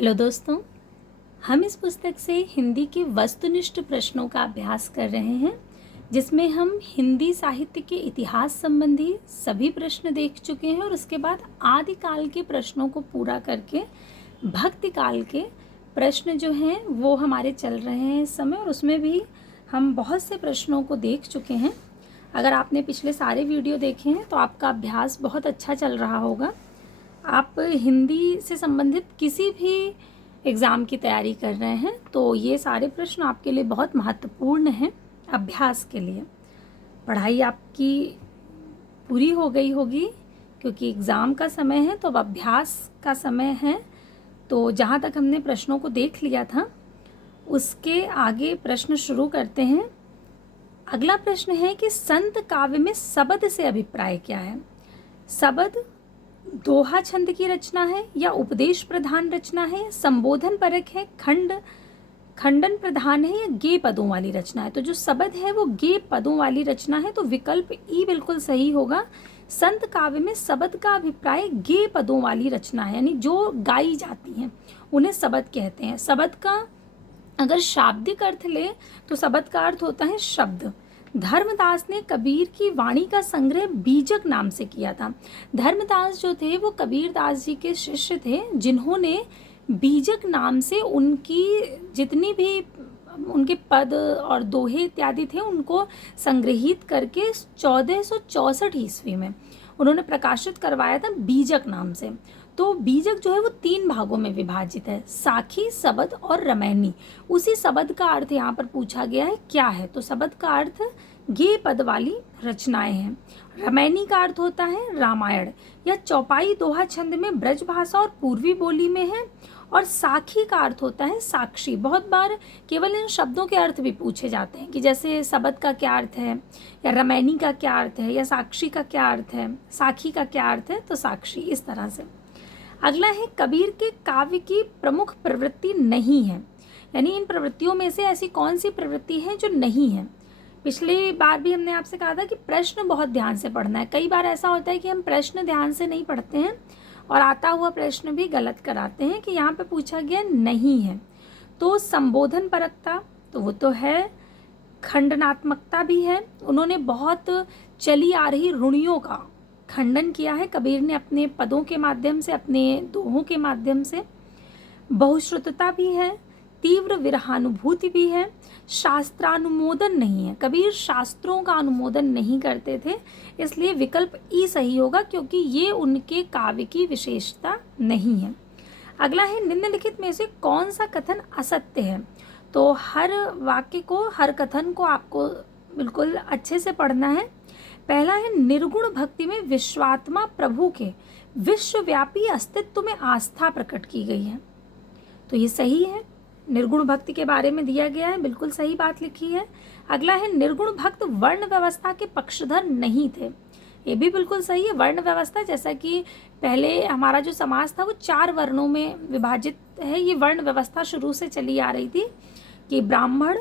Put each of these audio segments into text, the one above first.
Hello दोस्तों, हम इस पुस्तक से हिंदी के वस्तुनिष्ठ प्रश्नों का अभ्यास कर रहे हैं, जिसमें हम हिंदी साहित्य के इतिहास संबंधी सभी प्रश्न देख चुके हैं और उसके बाद आदिकाल के प्रश्नों को पूरा करके भक्ति काल के प्रश्न जो हैं वो हमारे चल रहे हैं इस समय, और उसमें भी हम बहुत से प्रश्नों को देख चुके हैं। अगर आपने पिछले सारे वीडियो देखे हैं तो आपका अभ्यास बहुत अच्छा चल रहा होगा। आप हिंदी से संबंधित किसी भी एग्ज़ाम की तैयारी कर रहे हैं तो ये सारे प्रश्न आपके लिए बहुत महत्वपूर्ण हैं अभ्यास के लिए। पढ़ाई आपकी पूरी हो गई होगी क्योंकि एग्ज़ाम का समय है, तो अब अभ्यास का समय है। तो जहाँ तक हमने प्रश्नों को देख लिया था उसके आगे प्रश्न शुरू करते हैं। अगला प्रश्न है कि संत काव्य में शबद से अभिप्राय क्या है। शबद दोहा छंद की रचना है या उपदेश प्रधान रचना है, संबोधन परक है, खंडन प्रधान है या गे पदों वाली रचना है। तो जो शबद है वो गे पदों वाली रचना है, तो विकल्प ई बिल्कुल सही होगा। संत काव्य में शबद का अभिप्राय गे पदों वाली रचना है, यानी जो गाई जाती हैं उन्हें शबद कहते हैं। शबद का अगर शाब्दिक अर्थ ले तो शबद का अर्थ होता है शब्द। धर्मदास ने कबीर की वाणी का संग्रह बीजक नाम से किया था। धर्मदास जो थे वो कबीरदास जी के शिष्य थे, जिन्होंने बीजक नाम से उनकी जितनी भी उनके पद और दोहे इत्यादि थे उनको संग्रहित करके 1464 ईस्वी में उन्होंने प्रकाशित करवाया था बीजक नाम से। तो बीजक जो है वो 3 भागों में विभाजित है, साखी, शबद और रमैनी। उसी शबद का अर्थ यहाँ पर पूछा गया है क्या है, तो शबद का अर्थ गे पद वाली रचनाएं हैं। रमैनी का अर्थ होता है रामायण या चौपाई दोहा छंद में ब्रज भाषा और पूर्वी बोली में है। और साखी का अर्थ होता है साक्षी। बहुत बार केवल इन शब्दों के अर्थ भी पूछे जाते हैं कि जैसे शबद का क्या अर्थ है या रमैनी का क्या अर्थ है या साक्षी का क्या अर्थ है, साखी का क्या अर्थ है, तो साक्षी, इस तरह से। अगला है कबीर के काव्य की प्रमुख प्रवृत्ति नहीं है, यानी इन प्रवृत्तियों में से ऐसी कौन सी प्रवृत्ति है जो नहीं है। पिछली बार भी हमने आपसे कहा था कि प्रश्न बहुत ध्यान से पढ़ना है। कई बार ऐसा होता है कि हम प्रश्न ध्यान से नहीं पढ़ते हैं और आता हुआ प्रश्न भी गलत कराते हैं कि यहाँ पे पूछा गया नहीं है। तो संबोधन परकता तो वो तो है, खंडनात्मकता भी है। उन्होंने बहुत चली आ रही रूढ़ियों का खंडन किया है कबीर ने अपने पदों के माध्यम से, अपने दोहों के माध्यम से। बहुश्रुतता भी है, तीव्र विरहानुभूति भी है, शास्त्रानुमोदन नहीं है। कबीर शास्त्रों का अनुमोदन नहीं करते थे, इसलिए विकल्प ई सही होगा क्योंकि ये उनके काव्य की विशेषता नहीं है। अगला है निम्नलिखित में से कौन सा कथन असत्य है। तो हर वाक्य को, हर कथन को आपको बिल्कुल अच्छे से पढ़ना है। पहला है निर्गुण भक्ति में विश्वात्मा प्रभु के विश्वव्यापी अस्तित्व में आस्था प्रकट की गई है, तो ये सही है। निर्गुण भक्ति के बारे में दिया गया है, बिल्कुल सही बात लिखी है। अगला है निर्गुण भक्त वर्ण व्यवस्था के पक्षधर नहीं थे, ये भी बिल्कुल सही है। वर्ण व्यवस्था, जैसा कि पहले हमारा जो समाज था वो 4 वर्णों में विभाजित है, ये वर्ण व्यवस्था शुरू से चली आ रही थी कि ब्राह्मण,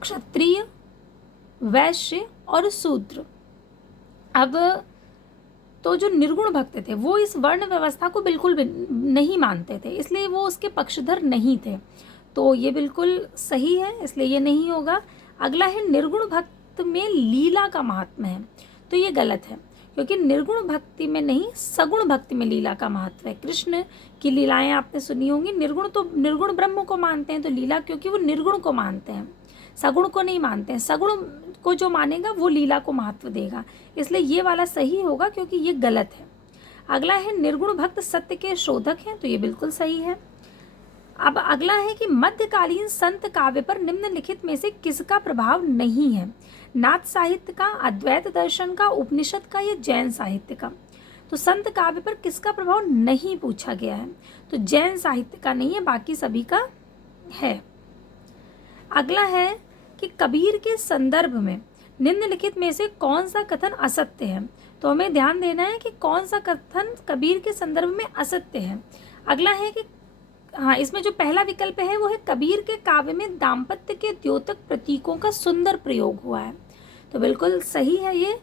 क्षत्रिय, वैश्य और शूद्र। अब तो जो निर्गुण भक्त थे वो इस वर्ण व्यवस्था को बिल्कुल भी नहीं मानते थे, इसलिए वो उसके पक्षधर नहीं थे, तो ये बिल्कुल सही है, इसलिए ये नहीं होगा। अगला है निर्गुण भक्त में लीला का महात्म्य है, तो ये गलत है क्योंकि निर्गुण भक्ति में नहीं, सगुण भक्ति में लीला का महत्व है। कृष्ण की लीलाएं आपने सुनी होंगी। निर्गुण तो निर्गुण ब्रह्म को मानते हैं, तो लीला क्योंकि वो निर्गुण को मानते हैं, सगुण को नहीं मानते हैं। सगुण को जो मानेगा वो लीला को महत्व देगा, इसलिए ये वाला सही होगा क्योंकि ये गलत है। अगला है निर्गुण भक्त सत्य के शोधक हैं, तो ये बिल्कुल सही है। अब अगला है कि मध्यकालीन संत काव्य पर निम्नलिखित में से किसका प्रभाव नहीं है। नाथ साहित्य का, अद्वैत दर्शन का, उपनिषद का या जैन साहित्य का। तो संत काव्य पर किसका प्रभाव नहीं पूछा गया है, तो जैन साहित्य का नहीं है, बाकी सभी का है। अगला है कि कबीर के संदर्भ में निम्नलिखित में से कौन सा कथन असत्य है, तो हमें ध्यान देना है कि कौन सा कथन कबीर के संदर्भ में असत्य है। अगला है कि हाँ, इसमें जो पहला विकल्प है वो है कबीर के काव्य में दाम्पत्य के द्योतक प्रतीकों का सुंदर प्रयोग हुआ है, तो बिल्कुल सही है ये।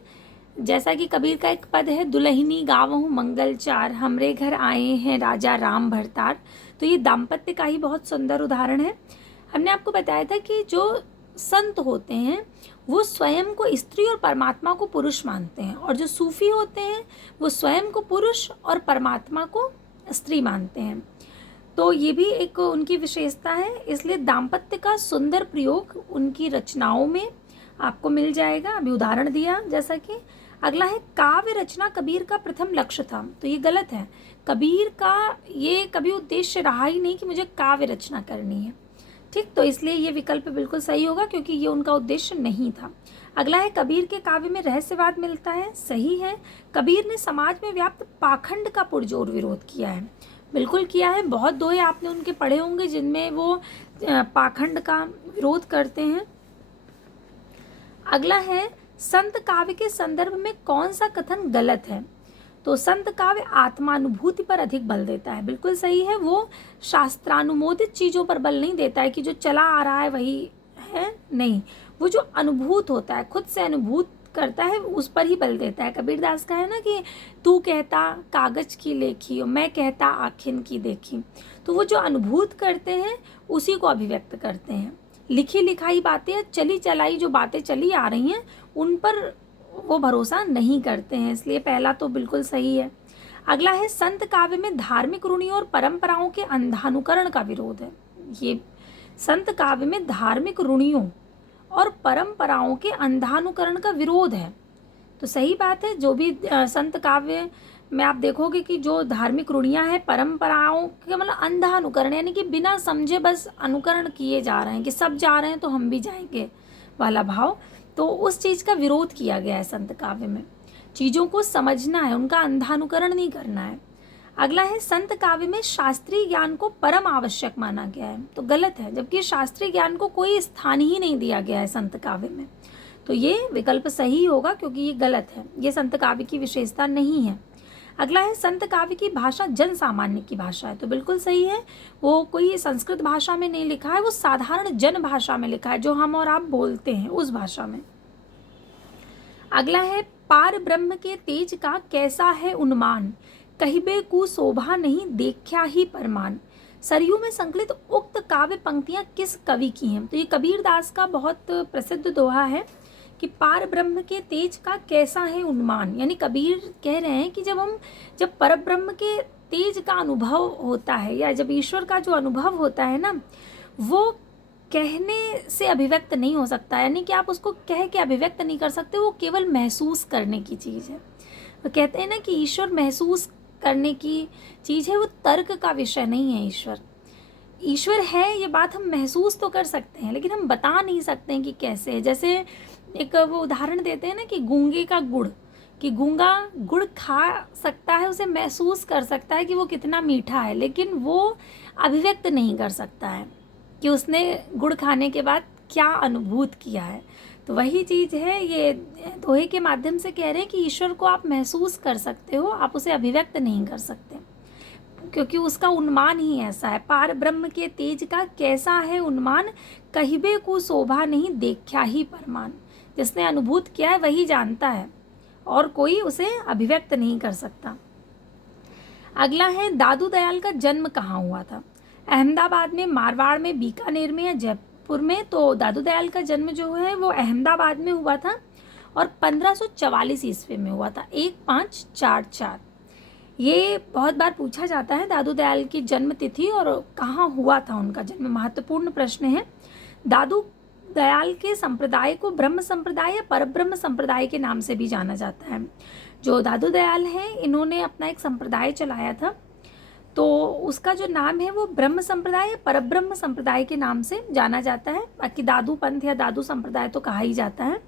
जैसा कि कबीर का एक पद है, दुल्हनी गावहूँ मंगल चार, हमरे घर आए हैं राजा राम भरतार। तो ये दाम्पत्य का ही बहुत सुंदर उदाहरण है। हमने आपको बताया था कि जो संत होते हैं वो स्वयं को स्त्री और परमात्मा को पुरुष मानते हैं, और जो सूफी होते हैं वो स्वयं को पुरुष और परमात्मा को स्त्री मानते हैं। तो ये भी एक उनकी विशेषता है। इसलिए दाम्पत्य का सुंदर प्रयोग उनकी रचनाओं में आपको मिल जाएगा। अभी उदाहरण दिया जैसा कि। अगला है, काव्य रचना कबीर का प्रथम लक्ष्य था। तो ये गलत है। कबीर का ये कभी उद्देश्य रहा ही नहीं कि मुझे काव्य रचना करनी है। ठीक, तो इसलिए ये विकल्प बिल्कुल सही होगा, क्योंकि ये उनका उद्देश्य नहीं था। अगला है, कबीर के काव्य में रहस्यवाद मिलता है। सही है। कबीर ने समाज में व्याप्त पाखंड का पुरजोर विरोध किया है। बिल्कुल किया है। बहुत दोहे आपने उनके पढ़े होंगे जिनमें वो पाखंड का विरोध करते हैं। अगला है, संत काव्य के संदर्भ में कौन सा कथन गलत है? तो संत काव्य आत्मानुभूति पर अधिक बल देता है। बिल्कुल सही है। वो शास्त्रानुमोदित चीज़ों पर बल नहीं देता है कि जो चला आ रहा है वही है, नहीं। वो जो अनुभूत होता है, खुद से अनुभूत करता है, उस पर ही बल देता है। कबीरदास का है ना कि तू कहता कागज की लेखी और मैं कहता आखिन की देखी। तो वो जो अनुभूत करते हैं उसी को अभिव्यक्त करते हैं। लिखी लिखाई बातें, चली चलाई जो बातें चली आ रही हैं उन पर वो भरोसा नहीं करते हैं। इसलिए पहला तो बिल्कुल सही है। अगला है, संत काव्य में धार्मिक रूढ़ियों और परंपराओं के अंधानुकरण का विरोध है। ये संत काव्य में धार्मिक रूढ़ियों और परंपराओं के अंधानुकरण का विरोध है। तो सही बात है। जो भी संत काव्य में आप देखोगे कि जो धार्मिक रूढ़ियाँ हैं, परंपराओं के मतलब अंधा अनुकरण, यानी कि बिना समझे बस अनुकरण किए जा रहे हैं कि सब जा रहे हैं तो हम भी जाएंगे वाला भाव, तो उस चीज़ का विरोध किया गया है संत काव्य में। चीज़ों को समझना है, उनका अंधानुकरण नहीं करना है। अगला है, संत काव्य में शास्त्रीय ज्ञान को परम आवश्यक माना गया है। तो गलत है, जबकि शास्त्रीय ज्ञान को कोई स्थान ही नहीं दिया गया है संत काव्य में। तो ये विकल्प सही होगा, क्योंकि ये गलत है, ये संत काव्य की विशेषता नहीं है। अगला है, संत काव्य की भाषा जन सामान्य की भाषा है। तो बिल्कुल सही है। वो कोई संस्कृत भाषा में नहीं लिखा है, वो साधारण जन भाषा में लिखा है, जो हम और आप बोलते हैं उस भाषा में। अगला है, पार ब्रह्म के तेज का कैसा है उन्मान, कहिबे कु शोभा नहीं देखा ही परमान। सरयू में संकलित उक्त काव्य पंक्तियां किस कवि की हैं? तो ये कबीरदास का बहुत प्रसिद्ध दोहा है कि पार ब्रह्म के तेज का कैसा है उन्मान। यानी कबीर कह रहे हैं कि जब परब्रह्म के तेज का अनुभव होता है, या जब ईश्वर का जो अनुभव होता है ना, वो कहने से अभिव्यक्त नहीं हो सकता। यानी कि आप उसको कह के अभिव्यक्त नहीं कर सकते, वो केवल महसूस करने की चीज़ है। वो कहते हैं ना कि ईश्वर महसूस करने की चीज़ है, वो तर्क का विषय नहीं है। ईश्वर है, ये बात हम महसूस तो कर सकते हैं, लेकिन हम बता नहीं सकते हैं कि कैसे है। जैसे एक वो उदाहरण देते हैं ना कि गूंगे का गुड़, कि गूंगा गुड़ खा सकता है, उसे महसूस कर सकता है कि वो कितना मीठा है, लेकिन वो अभिव्यक्त नहीं कर सकता है कि उसने गुड़ खाने के बाद क्या अनुभूत किया है। तो वही चीज़ है, ये दोहे के माध्यम से कह रहे हैं कि ईश्वर को आप महसूस कर सकते हो, आप उसे अभिव्यक्त नहीं कर सकते, क्योंकि उसका उन्मान ही ऐसा है। पार ब्रह्म के तेज का कैसा है उन्मान, कहिबे को शोभा नहीं देखा ही परमान। जिसने अनुभूत किया है वही जानता है, और कोई उसे अभिव्यक्त नहीं कर सकता। अगला है, दादू दयाल का जन्म कहाँ हुआ था? अहमदाबाद में, मारवाड़ में, बीकानेर में या जयपुर में? तो दादू दयाल का जन्म जो है वो अहमदाबाद में हुआ था, और 1544 ईस्वी में हुआ था, 1544। ये बहुत बार पूछा जाता है दादू दयाल की जन्म तिथि और कहाँ हुआ था उनका जन्म, महत्वपूर्ण प्रश्न है। दादू दयाल के संप्रदाय को ब्रह्म संप्रदाय या परब्रह्म संप्रदाय के नाम से भी जाना जाता है। जो दादू दयाल हैं, इन्होंने अपना एक संप्रदाय चलाया था, तो उसका जो नाम है वो ब्रह्म संप्रदाय या परब्रह्म संप्रदाय के नाम से जाना जाता है। बाकी दादू पंथ या दादू संप्रदाय तो कहा ही जाता है।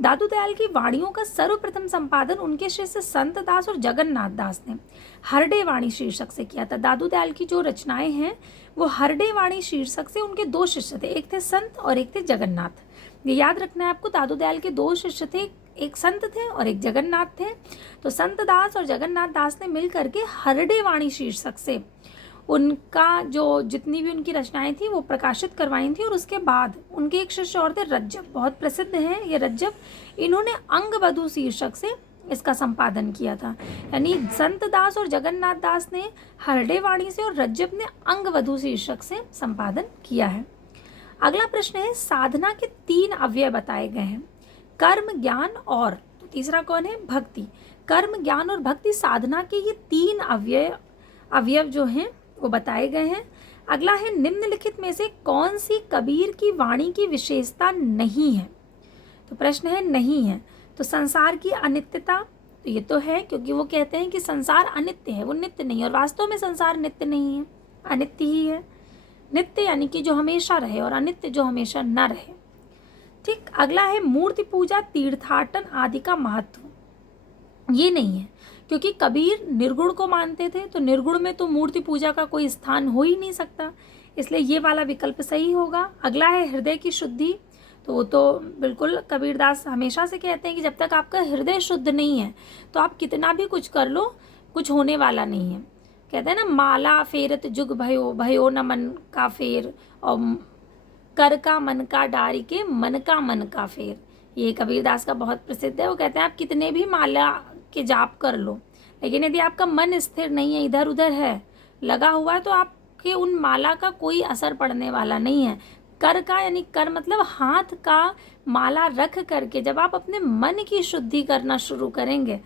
दादू दयाल की वाणियों का सर्वप्रथम संपादन उनके शिष्य संत दास और जगन्नाथ दास ने हरडे वाणी शीर्षक से किया था। दादू दयाल की जो रचनाएं हैं वो हरडे वाणी शीर्षक से, उनके दो शिष्य थे, एक थे संत और एक थे जगन्नाथ। ये याद रखना है आपको, दादू दयाल के दो शिष्य थे, एक संत थे और एक जगन्नाथ थे। तो संत दास और जगन्नाथ दास ने मिल करके हरडे वाणी शीर्षक से उनका जो जितनी भी उनकी रचनाएं थी वो प्रकाशित करवाई थी। और उसके बाद उनके एक शिष्य और थे रज्जब, बहुत प्रसिद्ध हैं ये रज्जब, इन्होंने अंगवधू शीर्षक से इसका संपादन किया था। यानी संत दास और जगन्नाथ दास ने हरडेवाणी से और रज्जब ने अंगवधू शीर्षक से संपादन किया है। अगला प्रश्न है, साधना के 3 अवयव बताए गए हैं, कर्म, ज्ञान और, तो तीसरा कौन है, भक्ति। कर्म, ज्ञान और भक्ति साधना के ये 3 अवयव जो हैं वो बताए गए हैं। अगला है, निम्नलिखित में से कौन सी कबीर की वाणी की विशेषता नहीं है। तो प्रश्न है नहीं है, तो संसार की अनित्यता, तो ये तो है, क्योंकि वो कहते हैं कि संसार अनित्य है, वो नित्य नहीं है, और वास्तव में संसार नित्य नहीं है, अनित्य ही है। नित्य यानी कि जो हमेशा रहे, और अनित्य जो हमेशा न रहे। ठीक। अगला है, मूर्ति पूजा, तीर्थाटन आदि का महत्व, ये नहीं है, क्योंकि कबीर निर्गुण को मानते थे, तो निर्गुण में तो मूर्ति पूजा का कोई स्थान हो ही नहीं सकता, इसलिए ये वाला विकल्प सही होगा। अगला है, हृदय की शुद्धि, तो वो तो बिल्कुल कबीरदास हमेशा से कहते हैं कि जब तक आपका हृदय शुद्ध नहीं है तो आप कितना भी कुछ कर लो, कुछ होने वाला नहीं है। कहते हैं ना, माला फेरत जुग भयो, भयो न मन का फेर, और कर का मन का डारी के, मन का मन का फेर। ये कबीरदास का बहुत प्रसिद्ध है। वो कहते हैं आप कितने भी माला के जाप कर लो, लेकिन यदि आपका मन स्थिर नहीं है, इधर उधर है, लगा हुआ है, तो आपके उन माला का कोई असर पड़ने वाला नहीं है। कर का यानी कर मतलब हाथ का माला रख करके जब आप अपने मन की शुद्धि करना शुरू करेंगे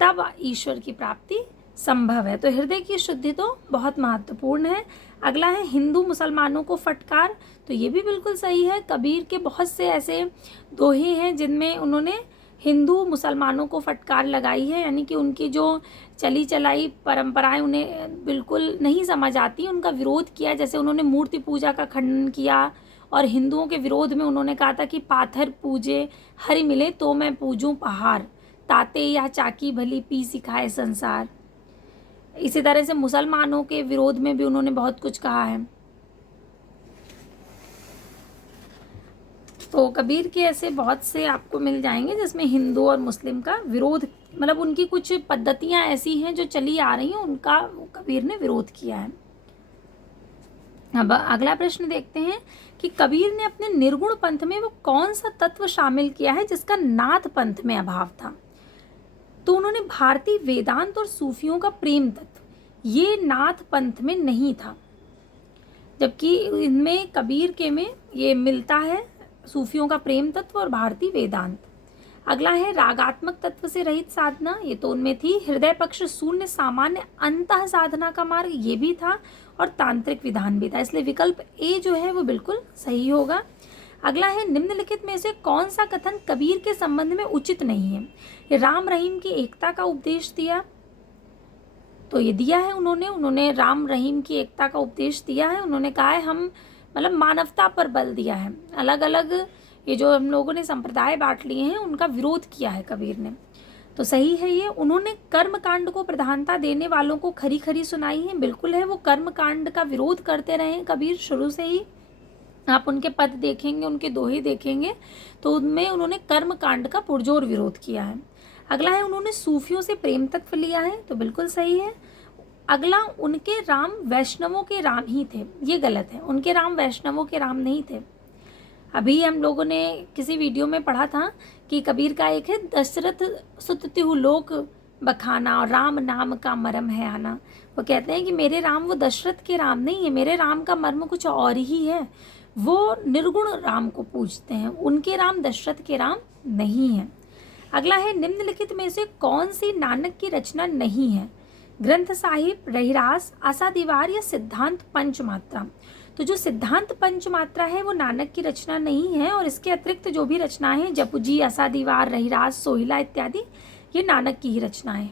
तब ईश्वर की प्राप्ति संभव है। तो हृदय की शुद्धि तो बहुत महत्वपूर्ण है। अगला है, हिंदू मुसलमानों को फटकार, तो ये भी बिल्कुल सही है। कबीर के बहुत से ऐसे दोहे हैं जिनमें उन्होंने हिंदू मुसलमानों को फटकार लगाई है, यानी कि उनकी जो चली चलाई परंपराएं उन्हें बिल्कुल नहीं समझ आती, उनका विरोध किया। जैसे उन्होंने मूर्ति पूजा का खंडन किया, और हिंदुओं के विरोध में उन्होंने कहा था कि पाथर पूजे हरि मिले तो मैं पूजूं पहाड़, ताते या चाकी भली पी सिखाए संसार। इसी तरह से मुसलमानों के विरोध में भी उन्होंने बहुत कुछ कहा है। तो कबीर के ऐसे बहुत से आपको मिल जाएंगे जिसमें हिंदू और मुस्लिम का विरोध, मतलब उनकी कुछ पद्धतियां ऐसी हैं जो चली आ रही हैं, उनका कबीर ने विरोध किया है। अब अगला प्रश्न देखते हैं कि कबीर ने अपने निर्गुण पंथ में वो कौन सा तत्व शामिल किया है जिसका नाथ पंथ में अभाव था। तो उन्होंने भारतीय वेदांत और सूफियों का प्रेम तत्व, ये नाथ पंथ में नहीं था, जबकि इनमें कबीर के में ये मिलता है, सूफियों का प्रेम तत्व और भारतीय वेदांत। अगला है, रागात्मक तत्व से रहित साधना, ये तो उनमें थी। हृदय पक्ष शून्य सामान्य अंतः साधना का मार्ग, ये भी था, और तांत्रिक विधान भी था, इसलिए विकल्प ए जो है वो बिल्कुल सही होगा। अगला है, निम्नलिखित में से कौन सा कथन कबीर के संबंध में उचित नहीं है। ये राम रहीम की एकता का उपदेश दिया, तो ये दिया है उन्होंने राम रहीम की एकता का उपदेश दिया है। उन्होंने कहा है हम मतलब मानवता पर बल दिया है। अलग अलग ये जो हम लोगों ने संप्रदाय बांट लिए हैं उनका विरोध किया है कबीर ने, तो सही है ये। उन्होंने कर्म कांड को प्रधानता देने वालों को खरी खरी सुनाई है, बिल्कुल है, वो कर्म कांड का विरोध करते रहे हैं कबीर शुरू से ही। आप उनके पद देखेंगे, उनके दोहे देखेंगे तो उनमें उन्होंने कर्म कांड का पुरजोर विरोध किया है। अगला है, उन्होंने सूफियों से प्रेम तत्व लिया है, तो बिल्कुल सही है। अगला, उनके राम वैष्णवों के राम ही थे, ये गलत है, उनके राम वैष्णवों के राम नहीं थे। अभी हम लोगों ने किसी वीडियो में पढ़ा था कि कबीर का एक है, दशरथ सुत तिहु लोक बखाना और राम नाम का मरम है आना। वो कहते हैं कि मेरे राम वो दशरथ के राम नहीं है, मेरे राम का मर्म कुछ और ही है, वो निर्गुण राम को पूजते हैं, उनके राम दशरथ के राम नहीं है। अगला है, निम्नलिखित में से कौन सी नानक की रचना नहीं है। ग्रंथ साहिब, रहिरास, आसा दीवार या सिद्धांत पंचमात्रा। तो जो सिद्धांत पंचमात्रा है वो नानक की रचना नहीं है, और इसके अतिरिक्त जो भी रचनाएं हैं, जपुजी, आसा दीवार, रहिरास, सोहिला इत्यादि, ये नानक की ही रचना है।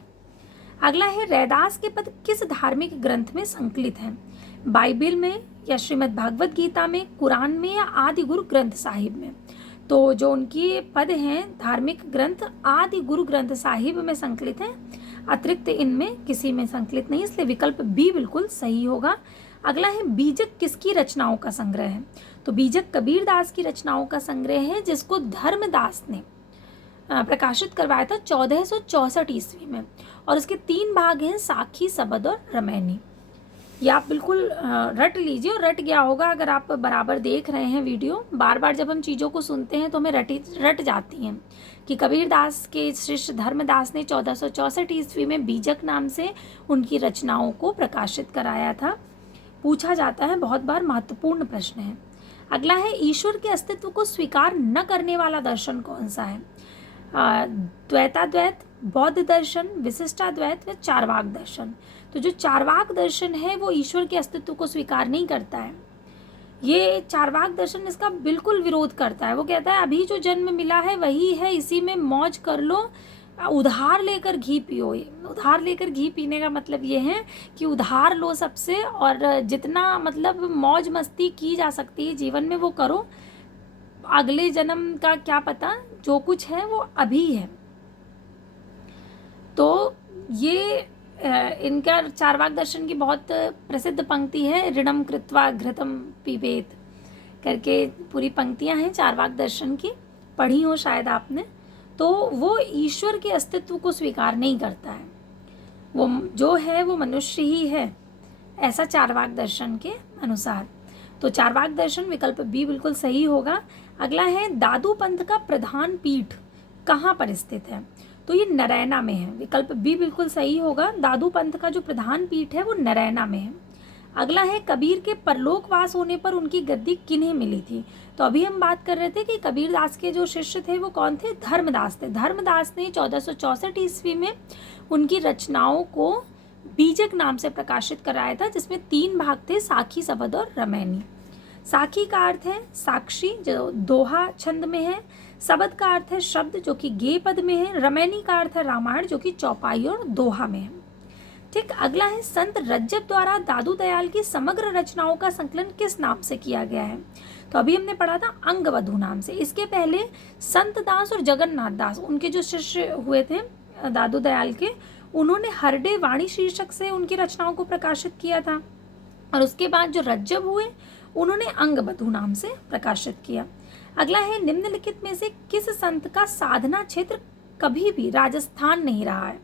अगला है, रैदास के पद किस धार्मिक ग्रंथ में संकलित हैं। बाइबिल में या श्रीमद् भागवत गीता में, कुरान में या आदि गुरु ग्रंथ साहिब में। तो जो उनकी पद हैं धार्मिक ग्रंथ आदि गुरु ग्रंथ साहिब में संकलित हैं, अतिरिक्त इनमें किसी में संकलित नहीं, इसलिए विकल्प बी बिल्कुल सही होगा। अगला है, बीजक किसकी रचनाओं का संग्रह है। तो बीजक कबीरदास की रचनाओं का संग्रह है, जिसको धर्मदास ने प्रकाशित करवाया था 1464 ईस्वी में, और इसके 3 भाग हैं, साखी, सबद और रमैनी। ये आप बिल्कुल रट लीजिए, और रट गया होगा अगर आप बराबर देख रहे हैं वीडियो। बार बार जब हम चीज़ों को सुनते हैं तो हमें रट जाती हैं कि कबीरदास के शिष्य धर्मदास ने 1464 ईस्वी में बीजक नाम से उनकी रचनाओं को प्रकाशित कराया था। पूछा जाता है, बहुत बार महत्वपूर्ण प्रश्न है। अगला है, ईश्वर के अस्तित्व को स्वीकार न करने वाला दर्शन कौन सा है? द्वैताद्वैत, बौद्ध दर्शन, विशिष्टाद्वैत व चारवाक दर्शन। तो जो चारवाक दर्शन है वो ईश्वर के अस्तित्व को स्वीकार नहीं करता है। ये चारवाक दर्शन इसका बिल्कुल विरोध करता है। वो कहता है अभी जो जन्म मिला है वही है, इसी में मौज कर लो, उधार लेकर घी पियो। उधार लेकर घी पीने का मतलब ये है कि उधार लो सबसे, और जितना मतलब मौज मस्ती की जा सकती है जीवन में वो करो, अगले जन्म का क्या पता, जो कुछ है वो अभी है। तो ये इनका चारवाक दर्शन की बहुत प्रसिद्ध पंक्ति है, ऋणम कृत्वा घृतम पिबेत करके पूरी पंक्तियां हैं चारवाक दर्शन की, पढ़ी हो शायद आपने। तो वो ईश्वर के अस्तित्व को स्वीकार नहीं करता है, वो जो है वो मनुष्य ही है, ऐसा चारवाक दर्शन के अनुसार। तो चारवाक दर्शन विकल्प बी बिल्कुल सही होगा। अगला है, दादू पंथ का प्रधान पीठ कहाँ पर स्थित है? तो ये नरैना में है, विकल्प बी बिल्कुल सही होगा। दादू पंथ का जो प्रधान पीठ है वो नरैना में है। अगला है, कबीर के परलोकवास होने पर उनकी गद्दी किन्हें मिली थी? तो अभी हम बात कर रहे थे कि कबीरदास के जो शिष्य थे वो कौन थे? धर्मदास थे। धर्मदास ने 1464 ईस्वी में उनकी रचनाओं को बीजक नाम से प्रकाशित कराया था, जिसमें 3 भाग थे, साखी, सबद और रमैनी। साखी का अर्थ है साक्षी, जो दोहा छंद में है। सबद का अर्थ है शब्द, जो कि गे पद में है। रमैनी का अर्थ है रामायण, जो कि चौपाई और दोहा में है। ठीक, अगला है, संत रज्जब द्वारा दादू दयाल की समग्र रचनाओं का संकलन किस नाम से किया गया है? तो अभी हमने पढ़ा था अंगवधू नाम से। इसके पहले संत दास और जगन्नाथ दास, उनके जो शिष्य हुए थे दादू दयाल के, उन्होंने हरडे वाणी शीर्षक से उनकी रचनाओं को प्रकाशित किया था। और उसके बाद जो रज्जब हुए उन्होंने अंगवधू नाम से प्रकाशित किया। अगला है, निम्नलिखित में से किस संत का साधना क्षेत्र कभी भी राजस्थान नहीं रहा है?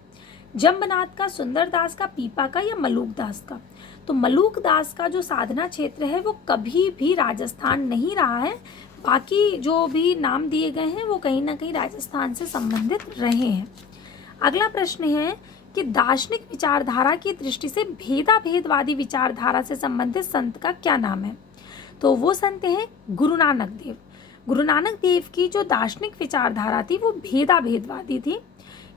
जम्बनाथ का, सुंदर दास का, पीपा का या मलूक दास का? तो मलूक दास का जो साधना क्षेत्र है वो कभी भी राजस्थान नहीं रहा है। बाकी जो भी नाम दिए गए हैं वो कहीं ना कहीं राजस्थान से संबंधित रहे हैं। अगला प्रश्न है कि दार्शनिक विचारधारा की दृष्टि से भेदाभेदवादी विचारधारा से संबंधित संत का क्या नाम है? तो वो संत हैं गुरु नानक देव। गुरु नानक देव की जो दार्शनिक विचारधारा थी वो भेदाभेदवादी थी।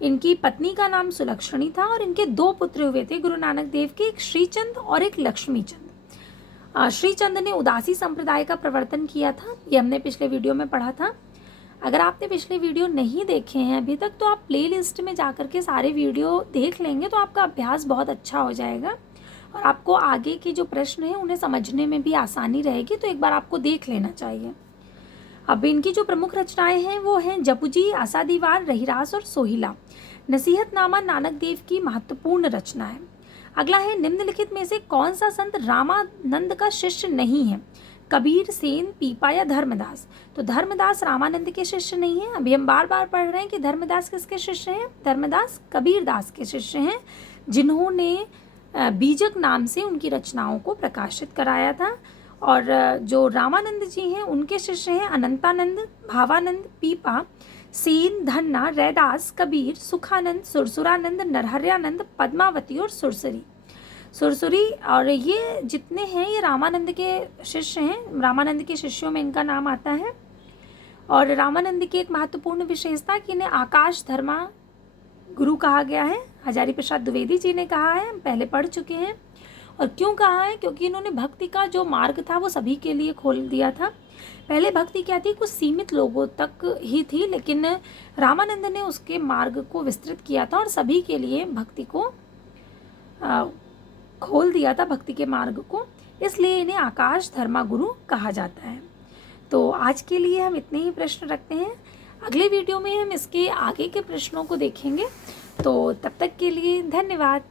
इनकी पत्नी का नाम सुलक्षणी था और इनके 2 पुत्र हुए थे गुरु नानक देव के, एक श्रीचंद और एक लक्ष्मीचंद। श्रीचंद ने उदासी संप्रदाय का प्रवर्तन किया था, ये हमने पिछले वीडियो में पढ़ा था। अगर आपने पिछले वीडियो नहीं देखे हैं अभी तक तो आप प्लेलिस्ट में जाकर के सारे वीडियो देख लेंगे तो आपका अभ्यास बहुत अच्छा हो जाएगा और आपको आगे के जो प्रश्न हैं उन्हें समझने में भी आसानी रहेगी। तो एक बार आपको देख लेना चाहिए। अब इनकी जो प्रमुख रचनाएं हैं वो हैं जपुजी, आसादीवार, रहीरास और सोहिला। नसीहतनामा नानक देव की महत्वपूर्ण रचना है। अगला है, निम्नलिखित में से कौन सा संत रामानंद का शिष्य नहीं है? कबीर, सेन, पीपा या धर्मदास? तो धर्मदास रामानंद के शिष्य नहीं है। अभी हम बार बार पढ़ रहे हैं कि धर्मदास किसके शिष्य हैं? धर्मदास कबीरदास के शिष्य हैं, जिन्होंने बीजक नाम से उनकी रचनाओं को प्रकाशित कराया था। और जो रामानंद जी हैं उनके शिष्य हैं अनंतानंद, भावानंद, पीपा, सेन, धन्ना, रैदास, कबीर, सुखानंद, सुरसुरानंद, नरहर्यानंद, पद्मावती और सुरसुरी। और ये जितने हैं ये रामानंद के शिष्य हैं। रामानंद के शिष्यों में इनका नाम आता है। और रामानंद की एक महत्वपूर्ण विशेषता कि इन्हें आकाश धर्मा गुरु कहा गया है। हजारी प्रसाद द्विवेदी जी ने कहा है, हम पहले पढ़ चुके हैं। और क्यों कहा है? क्योंकि इन्होंने भक्ति का जो मार्ग था वो सभी के लिए खोल दिया था। पहले भक्ति क्या थी, कुछ सीमित लोगों तक ही थी, लेकिन रामानंद ने उसके मार्ग को विस्तृत किया था और सभी के लिए भक्ति को खोल दिया था, भक्ति के मार्ग को। इसलिए इन्हें आकाश धर्मा गुरु कहा जाता है। तो आज के लिए हम इतने ही प्रश्न रखते हैं। अगले वीडियो में हम इसके आगे के प्रश्नों को देखेंगे। तो तब तक के लिए धन्यवाद।